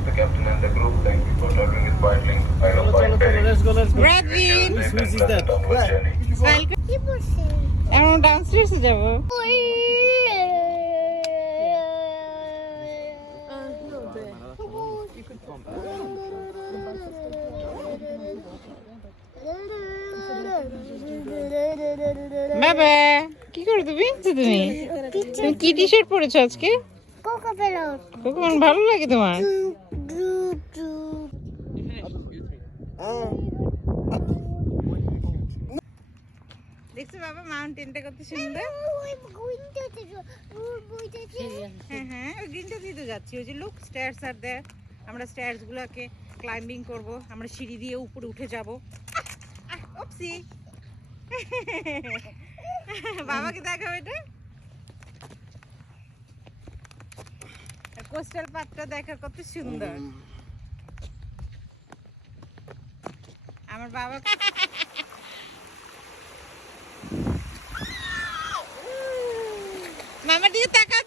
of the captain and the crew. Thank you for traveling with Whitelink. I know Let's go. Bradley, safe Which and is pleasant that? onward journey. কি বলছে এখন ডাউনস্টেয়ার্সে যাব বাবা কি করো তুমি তুমি কি টি শার্ট পরেছো আজকে কোকো ভালো লাগে তোমার দেখছো বাবা মাউন্টেনটা কত সুন্দর হ্যাঁ হ্যাঁ ওই গ্রিনটা দিয়ে তো যাচ্ছি ওই যে লুক স্টেয়ার্স আর দেয়ার আমরা স্টেয়ার্স গুলোকে ক্লাইম্বিং করব আমরা সিঁড়ি দিয়ে উপরে উঠে যাব ওপসি বাবাকে দেখাও এটা আর কোস্টাল পাথটা দেখা কত সুন্দর আমার বাবা মামা দিয়ে তাকাও